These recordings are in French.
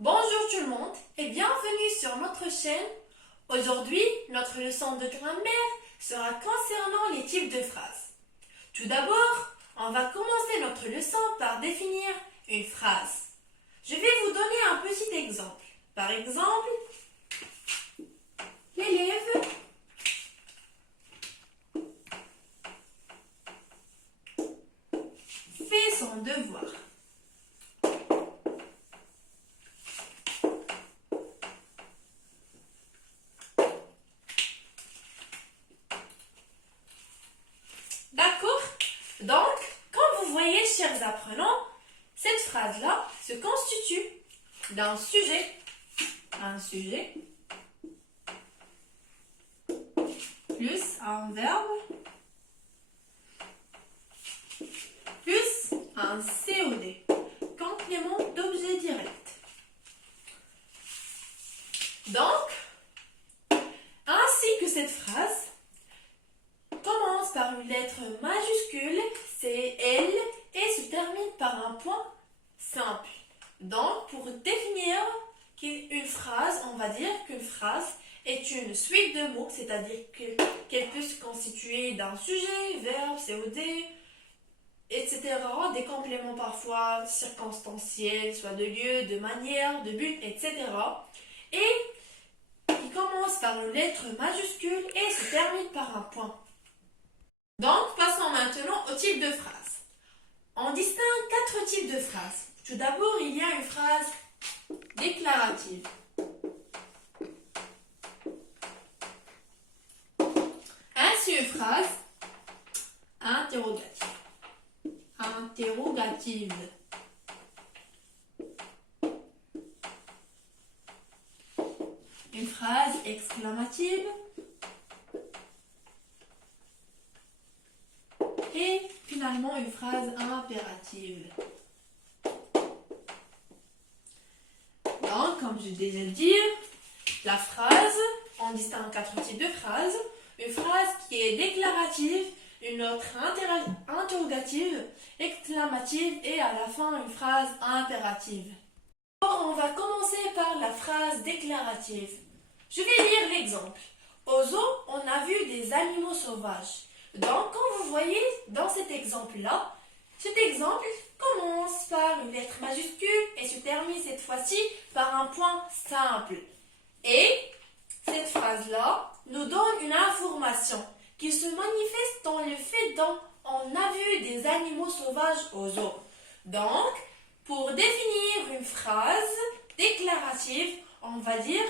Bonjour tout le monde et bienvenue sur notre chaîne. Aujourd'hui, notre leçon de grammaire sera concernant les types de phrases. Tout d'abord, on va commencer notre leçon par définir une phrase. Je vais vous donner un petit exemple. Par exemple, l'élève fait son devoir. D'accord? Donc, comme vous voyez, chers apprenants, cette phrase-là se constitue d'un sujet, un sujet, plus un verbe, plus un COD, complément d'objet direct. Donc, ainsi que cette phrase commence par une lettre majuscule, c'est L, et se termine par un point simple. Donc, pour définir une phrase, on va dire qu'une phrase est une suite de mots, c'est-à-dire qu'elle peut se constituer d'un sujet, verbe, COD, etc., des compléments parfois circonstanciels, soit de lieu, de manière, de but, etc., et qui commence par une lettre majuscule et se termine par un point. Donc, passons maintenant au type de phrase. On distingue 4 types de phrases. Tout d'abord, il y a une phrase déclarative. Ainsi, une phrase interrogative. Interrogative. Une phrase exclamative. Et finalement, une phrase impérative. Donc, comme je déjà dit, la phrase, on distingue 4 types de phrases. Une phrase qui est déclarative, une autre interrogative, exclamative et à la fin, une phrase impérative. Alors, on va commencer par la phrase déclarative. Je vais lire l'exemple. Au zoo, on a vu des animaux sauvages. Donc, comme vous voyez dans cet exemple-là, cet exemple commence par une lettre majuscule et se termine cette fois-ci par un point simple. Et cette phrase-là nous donne une information qui se manifeste dans le fait qu'on a vu des animaux sauvages au zoo. Donc, pour définir une phrase déclarative, on va dire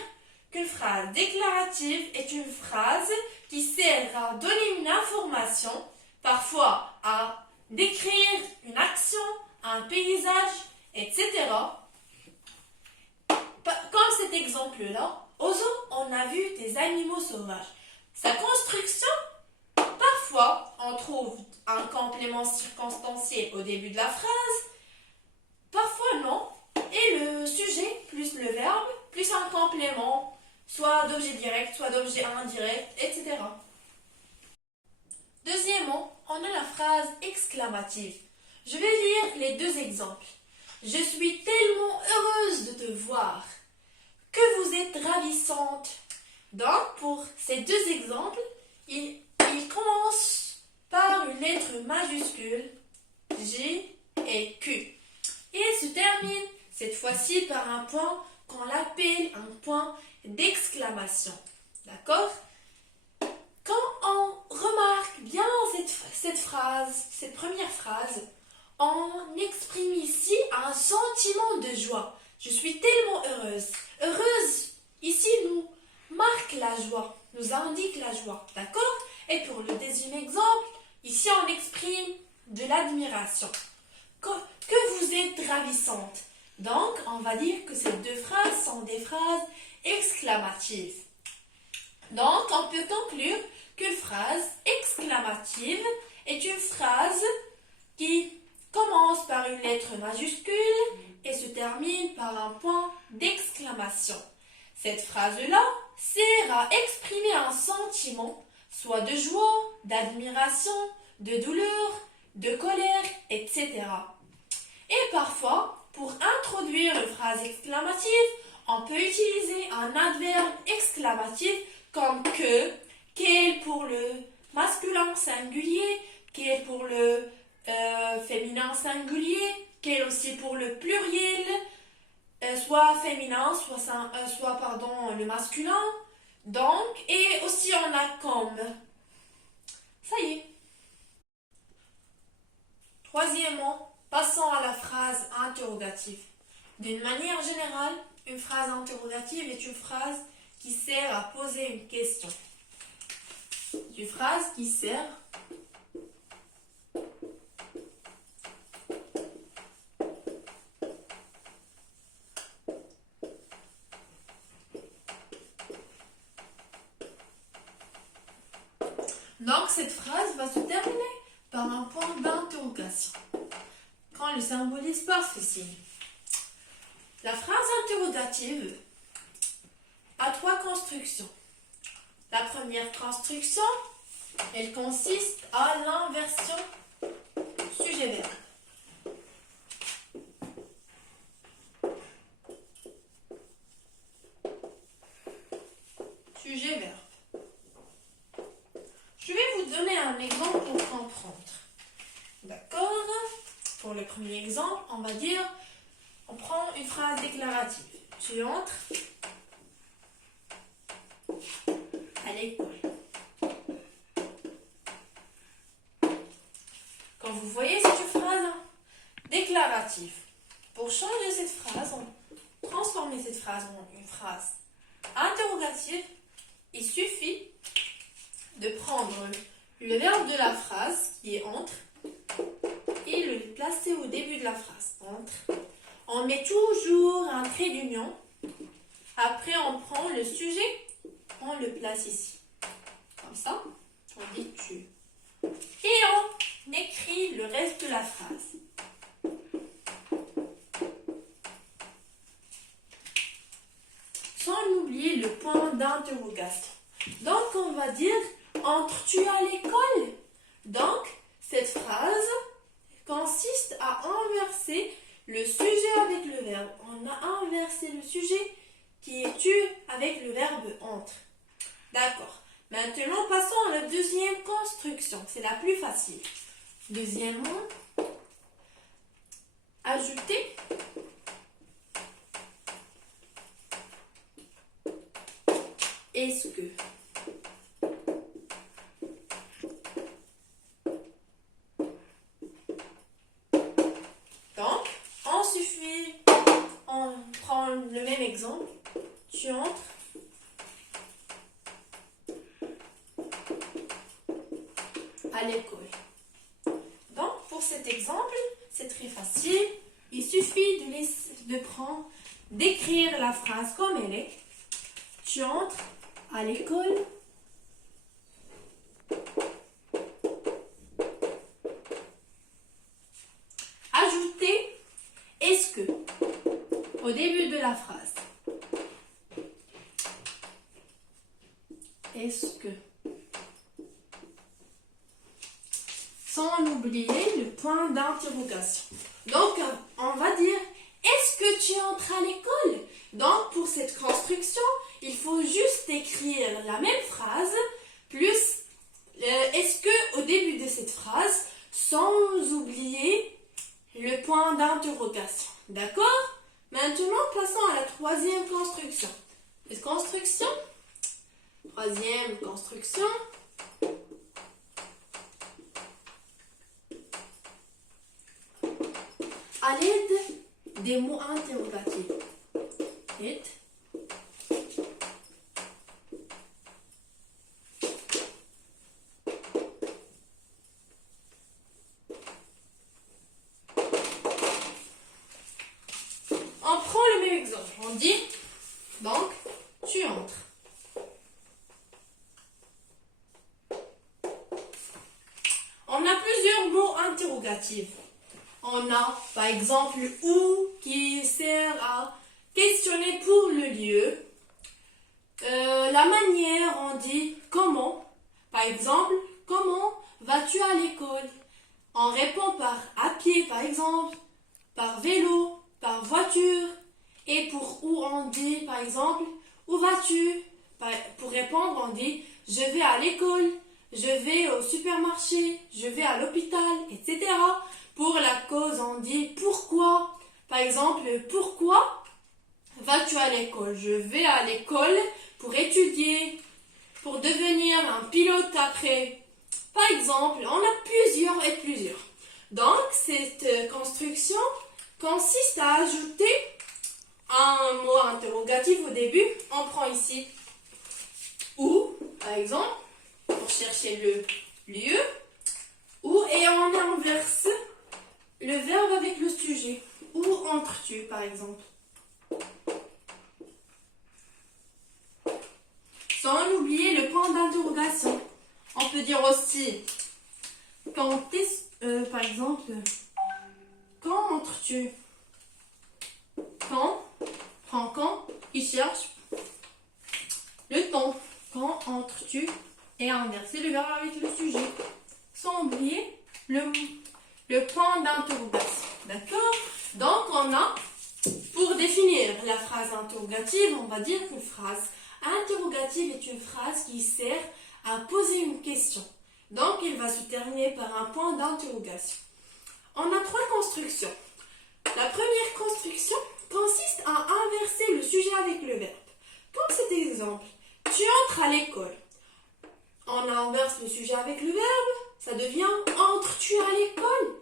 qu'une phrase déclarative est une phrase qui sert à donner une information, parfois à décrire une action, un paysage, etc. Comme cet exemple-là, au zoo, on a vu des animaux sauvages. Sa construction, parfois, on trouve un complément circonstanciel au début de la phrase, parfois non, et le sujet plus le verbe plus un complément, soit d'objet direct, soit d'objet indirect, etc. Deuxièmement, on a la phrase exclamative. Je vais lire les 2 exemples. Je suis tellement heureuse de te voir, que vous êtes ravissante. Donc, pour ces 2 exemples, il commence par une lettre majuscule, J et Q. Et se termine cette fois-ci par un point qu'on appelle un point d'exclamation. D'accord? Quand on remarque bien cette phrase, cette première phrase, on exprime ici un sentiment de joie. Je suis tellement heureuse. Heureuse, ici, nous marque la joie, nous indique la joie. D'accord? Et pour le deuxième exemple, ici, on exprime de l'admiration. Que vous êtes ravissante. Donc, on va dire que ces 2 phrases sont des phrases exclamatives. Donc, on peut conclure qu'une phrase exclamative est une phrase qui commence par une lettre majuscule et se termine par un point d'exclamation. Cette phrase-là sert à exprimer un sentiment, soit de joie, d'admiration, de douleur, de colère, etc. Et parfois, pour introduire une phrase exclamative, on peut utiliser un adverbe exclamatif comme que, quel pour le masculin singulier, quel pour le féminin singulier, quel aussi pour le pluriel, soit féminin, soit le masculin. Donc, et aussi on a comme. Ça y est. Troisièmement, passons à la phrase interrogative. D'une manière générale, une phrase interrogative est une phrase qui sert à poser une question. Une phrase qui sert Donc, cette phrase va se terminer par un point d'interrogation, quand le symbolisme fait signe. La phrase interrogative a trois constructions. La première construction, elle consiste à l'inversion sujet-verbe. Sujet-verbe. Je vais vous donner un exemple pour comprendre. D'accord? Pour le premier exemple, on va dire, on prend une phrase déclarative. Tu entres à l'école. Quand vous voyez, c'est une phrase déclarative. Pour changer cette phrase, transformer cette phrase en une phrase interrogative, il suffit de prendre le verbe de la phrase qui est entre et le placer au début de la phrase. Entre. On met toujours un trait d'union. Après, on prend le sujet, on le place ici. Comme ça, on dit tu. Et on écrit le reste de la phrase. Sans oublier le point d'interrogation. Donc, on va dire entres-tu à l'école? Donc, cette phrase consiste à inverser le sujet avec le verbe. On a inversé le sujet qui est tu avec le verbe entre. D'accord. Maintenant, passons à la deuxième construction. C'est la plus facile. Deuxièmement, ajouter est-ce que. Donc, on prend le même exemple. Tu entres à l'école. Donc, pour cet exemple, c'est très facile. Il suffit d'écrire la phrase comme elle est. Tu entres à l'école. Ajouter est-ce que au début de la phrase. Est-ce que. Sans oublier le point d'interrogation. Donc, on va dire est-ce que tu entres à l'école? Donc, pour cette construction, il faut juste écrire la même phrase plus est-ce que au début de cette phrase, sans oublier le point d'interrogation. D'accord? Maintenant, passons à la troisième construction. Troisième construction. À l'aide des mots interrogatifs. On prend le même exemple. On dit, donc, tu entres. On a plusieurs mots interrogatifs. On a, par exemple, où qui sert à questionner pour le lieu. La manière, on dit comment. Par exemple, comment vas-tu à l'école? On répond par à pied, par exemple, par vélo, par voiture. Et pour où on dit, par exemple, où vas-tu? Pour répondre, on dit je vais à l'école, je vais au supermarché, je vais à l'hôpital, etc. Pour la cause, on dit pourquoi. Par exemple, pourquoi vas-tu à l'école? Je vais à l'école pour étudier, pour devenir un pilote après. Par exemple, on a plusieurs et plusieurs. Donc, cette construction consiste à ajouter un mot interrogatif au début. On prend ici où, par exemple, pour chercher le lieu. Où, et on inverse le verbe avec le sujet. Où entres-tu, par exemple? Sans oublier le point d'interrogation. On peut dire aussi, par exemple, quand entres-tu? Quand, prends quand, il cherche le temps. Quand entres-tu? Et inverser le verbe avec le sujet. Sans oublier le point d'interrogation. D'accord? Donc, on a, pour définir la phrase interrogative, on va dire qu'une phrase interrogative est une phrase qui sert à poser une question. Donc, elle va se terminer par un point d'interrogation. On a 3 constructions. La première construction consiste à inverser le sujet avec le verbe. Comme cet exemple, tu entres à l'école. On inverse le sujet avec le verbe, ça devient entres-tu à l'école?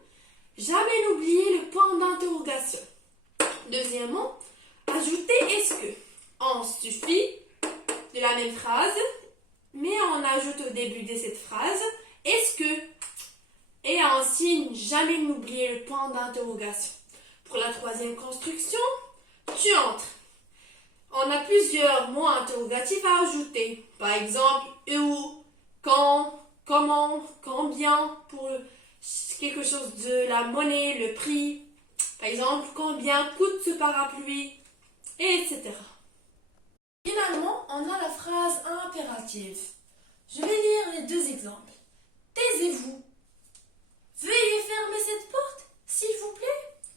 Jamais n'oublier le point d'interrogation. Deuxièmement, ajouter est-ce que. On suffit de la même phrase, mais on ajoute au début de cette phrase est-ce que. Et on signe jamais n'oublier le point d'interrogation. Pour la troisième construction, tu entres. On a plusieurs mots interrogatifs à ajouter. Par exemple, où, quand, comment, combien, pour quelque chose de la monnaie, le prix. Par exemple, combien coûte ce parapluie, etc. Finalement, on a la phrase impérative. Je vais lire les 2 exemples. Taisez-vous. Veuillez fermer cette porte, s'il vous plaît.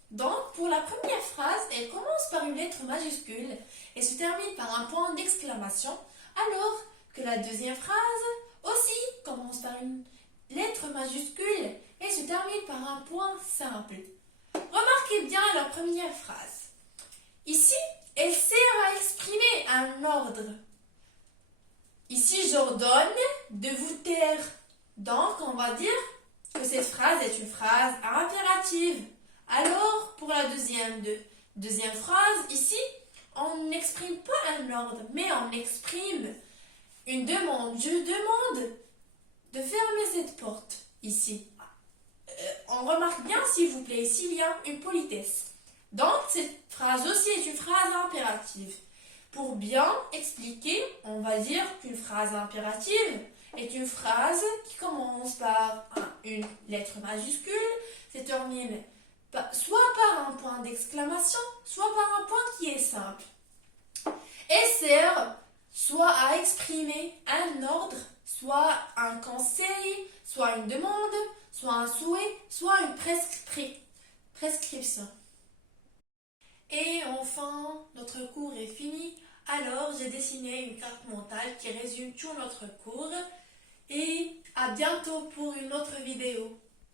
Donc, pour la première phrase, elle commence par une lettre majuscule et se termine par un point d'exclamation, alors que la deuxième phrase aussi commence par une lettre majuscule et se termine par un point simple. Remarquez bien la première phrase. Ici, elle sert à exprimer un ordre. Ici, j'ordonne de vous taire. Donc, on va dire que cette phrase est une phrase impérative. Alors, pour la deuxième phrase, ici, on n'exprime pas un ordre, mais on exprime une demande. Je demande de fermer cette porte, ici. On remarque bien, s'il vous plaît, ici, il y a une politesse. Donc, cette phrase aussi est une phrase impérative. Pour bien expliquer, on va dire qu'une phrase impérative est une phrase qui commence par une lettre majuscule, se termine soit par un point d'exclamation, soit par un point qui est simple. Et sert soit à exprimer un ordre, soit un conseil, soit une demande, soit un souhait, soit une prescription. Et enfin, notre cours est fini. Alors, j'ai dessiné une carte mentale qui résume tout notre cours. Et à bientôt pour une autre vidéo.